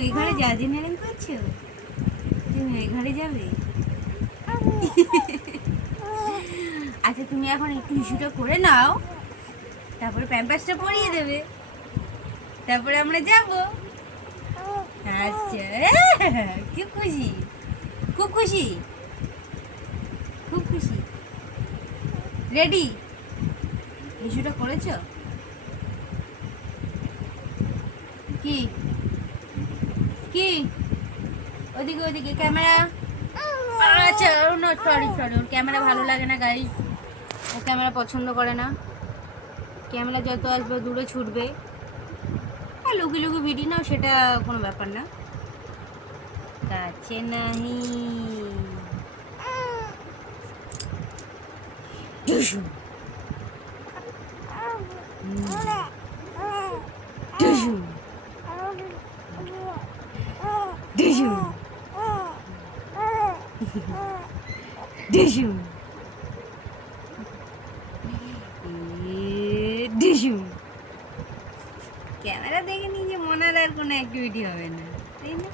ওই ঘরে যা ইঞ্জিনিয়ারিং করছো, তুমি ওই ঘরে যাবে? আচ্ছা তুমি এখন একটু ইস্যুটা করে নাও, তারপরে প্যাম্পাসটা পরিয়ে দেবে, তারপরে আমরা যাব। আচ্ছা খুব খুশি, খুব খুশি, খুব খুশি। রেডি? ইস্যুটা করেছো? কি কি ওদিকে ওদিকে ক্যামেরা। আচ্ছা নো সরি সরি, ওর ক্যামেরা ভালো লাগে না গাইস, ও ক্যামেরা পছন্দ করে না। ক্যামেরা যত আসবে দূরে ছুটবে। আর লুকি লুকি ভিডিও নাও, সেটা কোনো ব্যাপার না। কাছে নাহি টুসু টুসু টুসু টুসু টুসু। ক্যামেরা দেখে নিজে মনের আর কোনো অ্যাক্টিভিটি হবে না, তাই না?